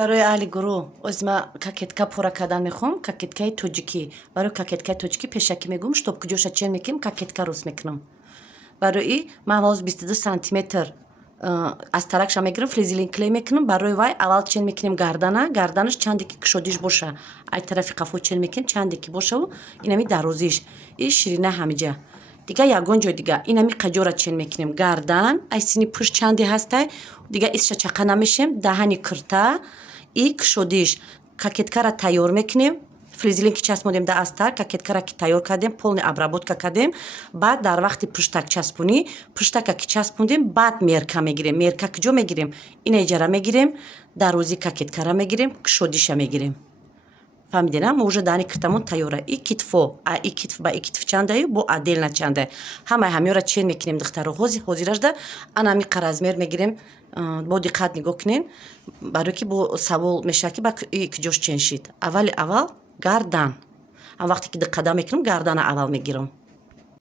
барои аҳли гурӯҳ озма кокетка пурра кардан мехоҳам. Кокеткаи тоҷикӣ. Барои кокеткаи тоҷикӣ пешакӣ мегӯям, штоб куҷоша чен мекунем, кокетка руст мекунам. Барои ман ҳоз 22 сантиметр астаракша мегирам, флизелин клей мекунам. Барои вай аввал чен мекунем гарданаш чанде ки кушодиш боша. Ай тарафи қафо чен мекунем, чанде ки бошаву инами дарозиш. И ширина ҳамиҷа. Дига ягон ҷой дига инами қаҷора чен мекунем. Гардан, ай сини пушт чанде ҳастай, дига изша чақа намешем, даҳани кирта и кушодиш. Кокеткара тайёр мекунем. Флизелин ки часпондем да астар, кокеткара ки тайёр кардем, полный обработка кардем. Баъд дар вақти пуштак часпунӣ, пуштака ки часпондем, баъд мерка мегирем. Мерка куҷо мегирем? Инаҷара мегирем, дарози кокеткара мегирем, кушодиша мегирем. Фаҳмидина? Мо уже даҳани киртамон тайёра. И китфо, и китф ба и китф чандаю, бо отдельно чанда. Ҳамаи ҳамёра чен мекунем духтаро. Ҳозиражда ана ами размер мегирем. Бо диққат нигоҳ кунен, барои ки бо савол мешавад ки ба куҷош чен шид. Аввал гардан. Вақте ки диққат мекунам, гардана аввал мегирам.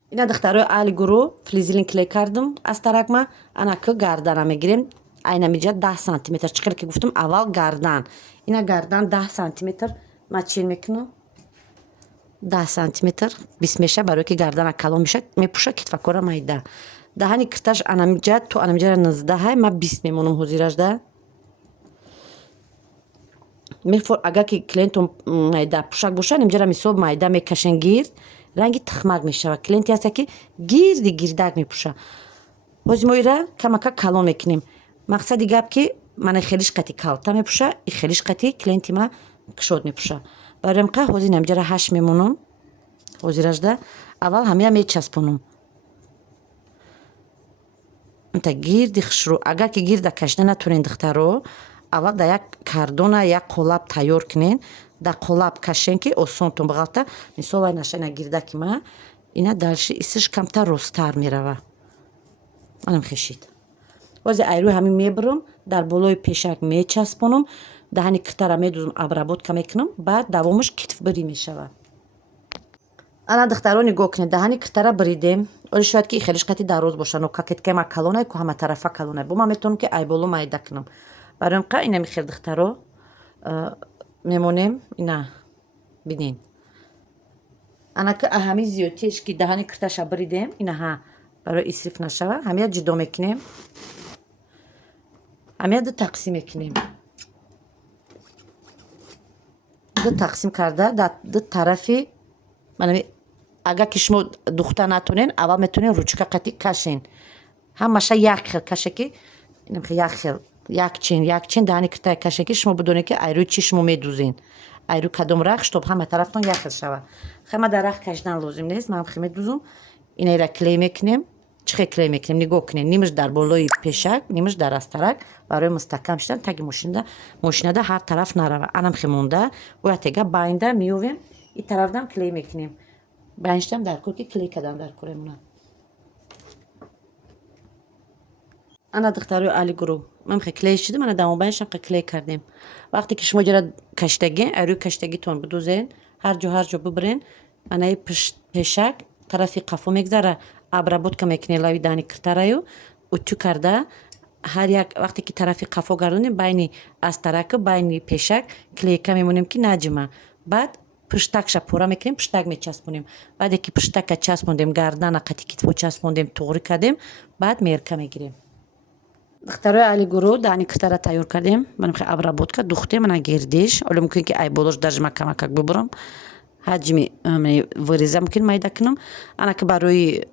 Ина духтарои аҳли гурӯҳ флизелин клей кардам астаракма, ана ки гардана мегирем. Айнамиҷа 10 сантиметр. Чӣ ки гуфтам, аввал гардан. Ина гардан 10 сантиметр ма чен мекунам. 10 сантиметр бис меша, барои ки гардана калон меша, мепуша китфакора майда. Даҳани кирташ анамиҷа то анамиҷара 19 ма 20 мемонам ҳозиражда. Агар ки клиентон майда пушак боша, анамиҷара мисол майда мекашен гирд, ранги тухмак мешавад. Клиенте ҳаста ки гирди гирдак мепуша. ҳози мо ира камака калон мекунем. Мақсади гап ки мана хелиш қати калта мепуша, и хелиш қати клиенти ма кушод мепуша. Барои ҳамқа ҳози намиҷара 8 мемонам. ҳозиражда аввал ҳамея мечаспонам. Анта гирди хушрӯ. Агар ки гирда кашида натонен духтаро, аввал да як кардона, як қолаб тайёр кунен. Да қолаб кашен ки осонтон бағалта. Мисол вай наша ина гирдаки ма, ина далши исиш камтар ростар мерава. Анам хешид. Ҳози айрӯи ҳамин мебурам, дар болои пешак мечаспонам, даҳани киртара медузам, обработка мекунам, баъд давомаш китфбирӣ мешавад. Ана духтаро нигоҳ кунед, даҳани киртара бридем. Оли шояд ки хелиш қати дароз боша, но кокеткаи ма калонай, ку ҳама тарафа калонай. Бо ман метавонам ки ай боло майда кунам. Барои ҳамқа инами хел духтаро мемонем. Ина бинен. Ана ки ҳамин зиёдтиеш ки даҳани кирташа бридем, ина барои исриф нашава, ҳамия ҷудо мекунем. ҳамия ду тақсим мекунем. ду тақсим карда дар ду тарафи агар ки шумо духта натонен, аввал метавонен ручка қати кашен. Ҳамаша як хел каша ки як хел, як чен даҳани киртаи кашен ки шумо бидонед ки айрӯи чӣ шумо медузен. Айрӯи кадом рах, штоб ҳама тарафтон як хел шавад. Хема дар рах кашидан лозим нест. Ман хе медузам. Инайра клей мекунем. Чӣ хел клей мекунем? Нигоҳ кунед. Нимаш дар болои пешак, нимаш дар астарак, барои мустаҳкам шудан таги мошинада ҳар тараф нарава. Анам хе монда. Боятега байнда меёвем, и тарафдам клей мекунем. Байнштам дар кор ки клей кадан дар кор мемонад. ана духтарои аҳли гурӯҳ, ман хе клей шудам, ана дамобайншам хе клей кардем. Вақте ки шумо ҷара кашидаги, айрӯи кашидагитон бидузен, ҳар ҷо бибирен, анаи пешак тарафи қафо мегзара, обработка мекунем лави даҳани киртараю, утю карда ҳар як вақте ки тарафи қафо гардонем, байни астараку байни пешак клейка мемонем ки наҷма. Баъд пуштакша пора мекунем, пуштак мечаспонем. Баъде ки пуштака часпондем, гардана қати китфо часпондем, туғри кардем, баъд мерка мегирем. духтарои аҳли гурӯҳ даҳани киртара тайёр кардем. Манам хе обработка духтем, ана гирдиш. Оли мумкин ки ай болош дарҷма камакак бибурам. ҳаҷми выреза мумкин майда кунам. Ана ки барои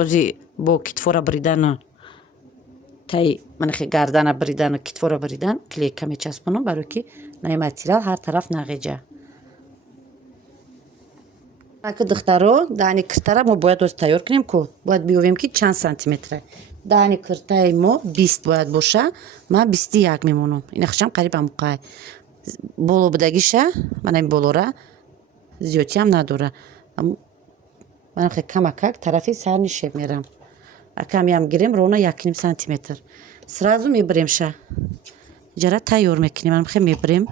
ози бо китфора бридану таи ман хе гардана бридану китфора бридан клейка мечаспонам, барои ки наи материал ҳар тараф нағеҷа. Ака духтаро даҳани киртара мо бояд оз тайёр кунем ку бояд биёвем ки чанд сантиметра. Даҳани киртаи мо 20 бояд боша, ман 21 мемонам. Ина хушам қариб амуқай. Боло будагиша, мана ин болора зиёдтиам надора. Ман хе камакак тарафи сар нишеб мерам. Акамиам гирем рона 1 сантиметр. Сразу мебиремша. Ҷара тайёр мекунем. Манам хе мебирем.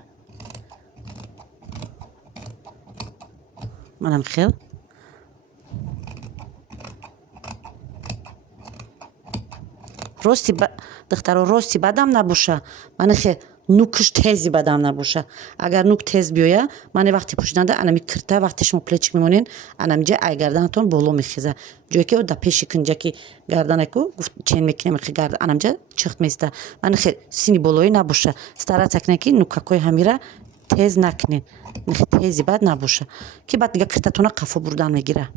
Манам хел. Рости духтаро рости бадам набоша. Ман хе нукш тези бадам набоша. Агар нук тез биёя, ман вақти пӯшиданда анами кирта вақте шумо плечик мемонен анамиҷа ай гарданатон боло мехеза. ҷое ки да пеши кинҷаки гарданаку гуфт чен мекунем хи гардан анамиҷа чухт места. Ман хе сини болои набоша. Стараться кунед ки нукакои ҳамира тез накунед. Нехе тези бад набоша. Ки баъд дига киртатона қафо бурдан мегира.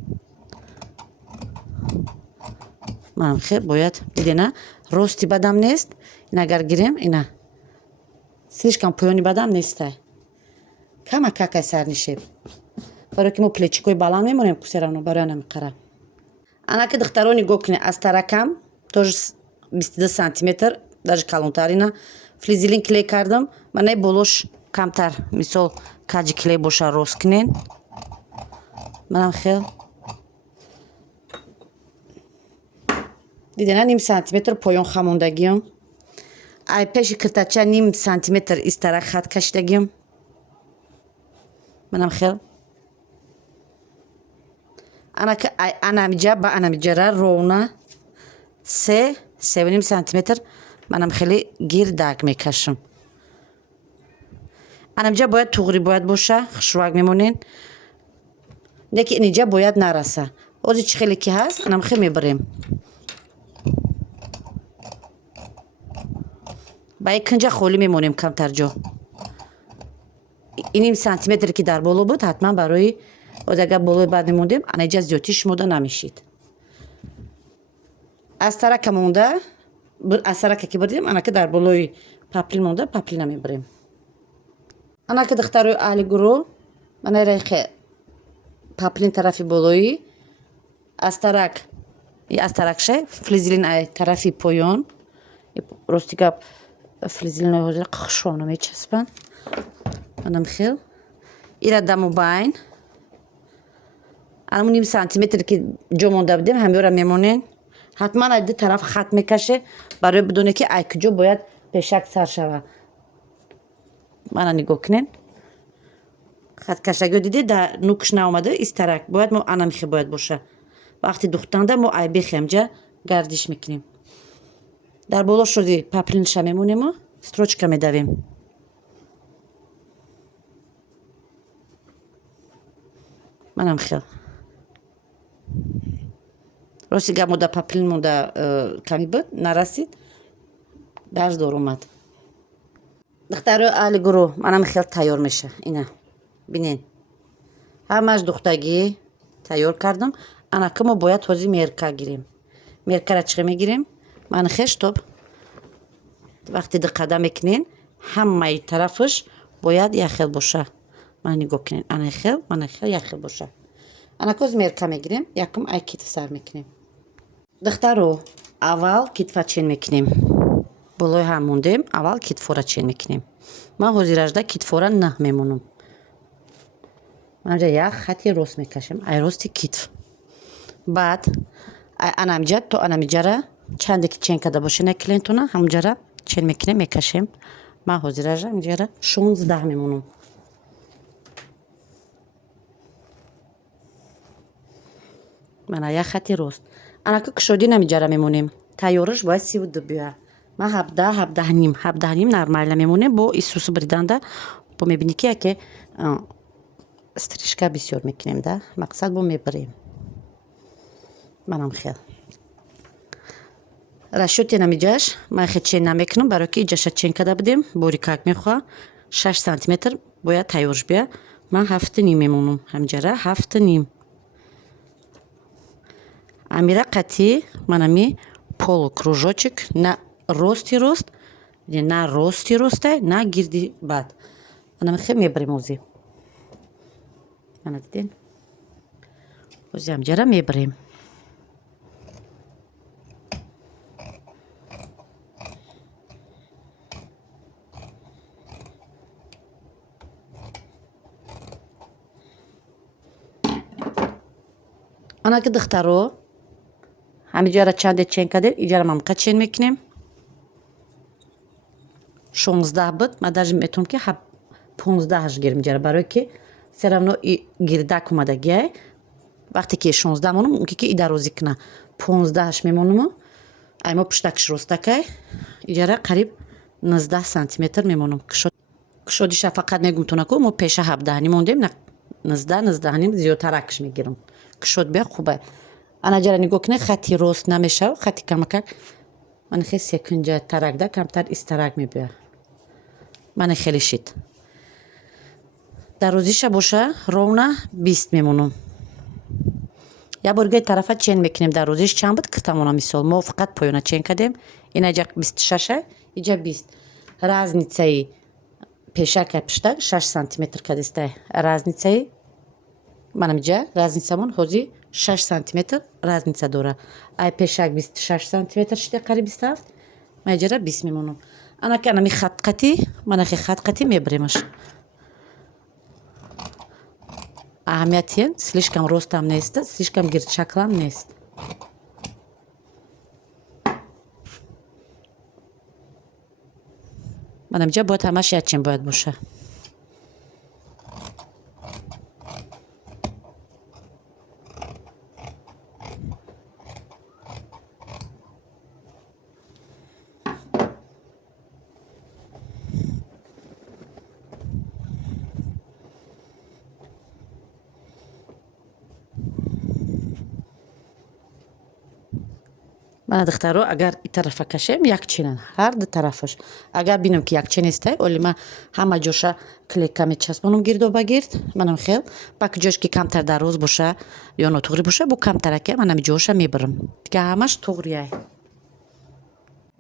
Ман хе бояд бидена рости бадам нест. Ин агар гирем ина слишком поёни бадам нестай. Кама какай сарнишеб. Барои ки мо плечикои баланд мемонем ку все равно барои намеқара. Ана ки духтаро нигоҳ кунед аз таракам тоже 22 сантиметр даже калонтарина флизелин клей кардам. Манай болош камтар мисол каҷи клей боша рост кунед. Манам хел дидена ним сантиметр поён хамондагиём. Ай пеши киртача ним сантиметр истара хат кашидагиём. Манам хел анака ай анамиҷа ба анамиҷара ровна 3-3.5 сантиметр манам хеле гир даг мекашам. Анамиҷа бояд туғри бояд боша хушвак мемонен. Неки иниҷа бояд нараса. Ози чӣ хеле ки ҳаст анам хел мебарем. ба ин кинҷа холӣ мемонем камтар ҷо. Иним сантиметре ки дар боло буд ҳатман барои оз агар болои бад мемондем анаҷа зиёдтӣ шумода намешид. Аз тарака монда аз тарака ки бурдем анака дар болои паплин монда паплина мебарем. Анака духтарои аҳли гурӯҳ манара хе паплин тарафи болои аз таракша флизелин ай тарафи поён рости гап флизелинои ҳозир хушвона мечаспанд. Манам хел ира даму байн анамун ним сантиметр ки ҷо монда будем ҳамёра мемонен. ҳатман ай ду тараф хат мекаше барои бидоне ки ай куҷо бояд пешак сар шава. мана нигоҳ кунед хаткашагиҳо дидед дар нукш наомада истарак бояд мо анамихе бояд боша. вақти духтанда мо ай бехемҷа гардиш мекунем. дар боло шуди паплинша мемонемо строчка медавем. манам хел рости гап мода паплин мода ками буд нарасид дарз дор омад. духтарои аҳли гурӯҳ манам хел тайёр меша. Ина бинен ҳамаш духтагӣ тайёр кардам. анака мо бояд ҳозир мерка гирем. меркара чӣ мегирем? ман хел штоб вақти диққада мекунен ҳамаи тарафаш бояд яхел боша. ман нигоҳ кунен ана хел мана хел яхел боша. анака ҳозир мерка мегирем якум ай китф сар мекунем. духтаро аввал китфа чен мекунем. болои ҳам мондем аввал китфора чен мекунем. ман ҳозир ажда китфора нах мемонам. манҷа як хати рост мекашем ай рости китф. баъд ай анамиҷа то анамиҷара чанде ки чен карда бошена клиентона ҳамунҷара чен мекунем мекашем. ман ҳозир ажда инҷара 16 мемонам. мана як хати рост. анака кушодӣ намиҷара мемонем. тайёриш бояд 32 биёя. ман 17 нормально мемонем бо исусу бриданда бо мебинӣ ки яке стрижка бисёр мекунем да мақсад бо мебарем. манам хел расчёти намиҷаш ман хел чен намекунам барои ки иҷаша чен карда будем бори как мехоҳа 6 сантиметр бояд тайёрш биёя. ман 7.5 мемонам ҳамҷара 7.5. амира қатъи манами полукружочек на рости рост на рости ростай на гирди бад. анам хел мебарем озӣ. мана диден озӣ ҳамҷара мебарем. анаки духтаро ҳамиҷара чанде чен кардем иҷара мамқа чен мекунем. 16 буд ман даже метавонам ки 15 гирем иҷара барое ки все равно гирдак омадагиай вақте ки 16 монам мумкин ки и дарозӣ куна 15 мемонамо ай мо пуштакш ростакай иҷара қариб 19 сантиметр мемонам. кушодиша фақат мегум ку мо пеша 17 мондем, 19 зиёдтаракш мегирам. кушод бия хубе. Ана ҷара нигоҳ кунед, хати рост намешав, хати камакак ман хел секунҷа таракда камтар истарак мебия. Ман хеле шид. Дарозиша боша ровна 20 мемонам. Я боргаи тарафа чен мекунем. Дарозиш чанд буд китамона мисол мо фақат поёна чен кардем. Инаҷа 26, иҷа 20. Разницаи пешака пиштак 6 сантиметр кадистай. Разницаи манам иҷа разницамон ҳозир 6 сантиметр разница дора. Ай пешак 26 сантиметр шида қариб 27. Ма иҷара 20 мемонам. Анаки анами хат-қати манахи хат-қати мебиремаш. Аҳамияти слишком ростам нест, слишком гирдшаклам нест. Манам ҷа бояд ҳамаш якчен бояд боша. Мана духтаро агар и тарафа кашем якченан ҳар ду тарафаш. Агар бинам ки якчен нестай, оли ман ҳама ҷоша клейка мечаспонам гирдоба гирд. Манам хел пак ҷош ки камтар дароз боша ё нотуғри боша бо камтараке манам ҷоша мебирам. Дига ҳамаш туғрияй.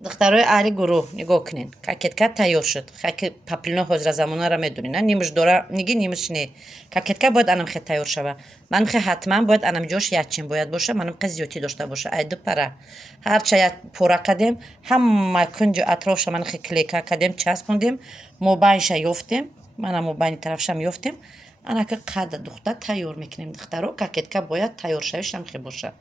духтарои аҳли гурӯҳ нигоҳ кунед. Кокетка тайёр шуд. Хаки паплино ҳозиразамонаро медонед, на нимаш дора, ниги нимаш не. Кокетка бояд анамхе тайёр шава. Манамхе ҳатман бояд анам ҷош якчен бояд боша, манамхе зиёдтӣ дошта боша. Ай ду пара. Ҳарча як пора кардем, ҳама кунҷу атрофша манамхе клейка кардем, часпондем, мобайнша ёфтем, манам мобайни тарафшам ёфтем. Анаки қадр духта тайёр мекунем. Духтаро кокетка бояд тайёр шавиш намхе боша.